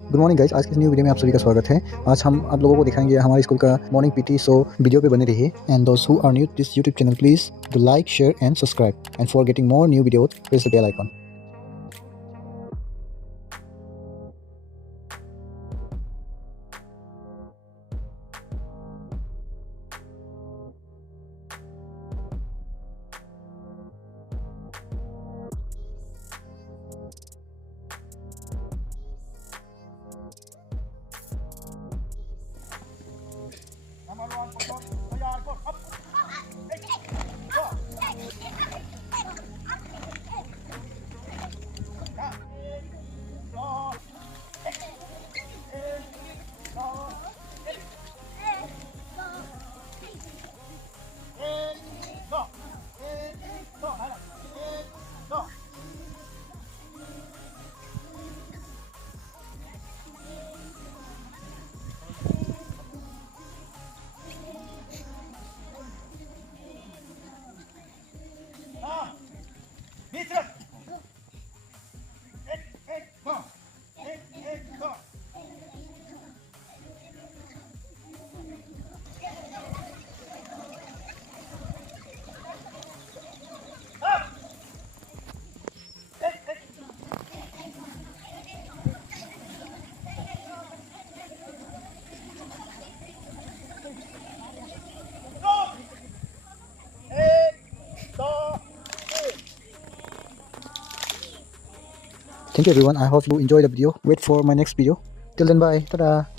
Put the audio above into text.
Good morning guys, आज की इस न्यू वीडियो में आप सभी का स्वागत है। आज हम आप लोगों को दिखाएंगे हमारे स्कूल का मॉर्निंग पीटी, सो वीडियो पे बने रहिए। And those who are new to this YouTube channel, please do like, share and subscribe, and for getting more new videos press the bell icon. Thank you everyone. I hope you enjoyed the video. Wait for my next video. Till then, bye. Ta-da.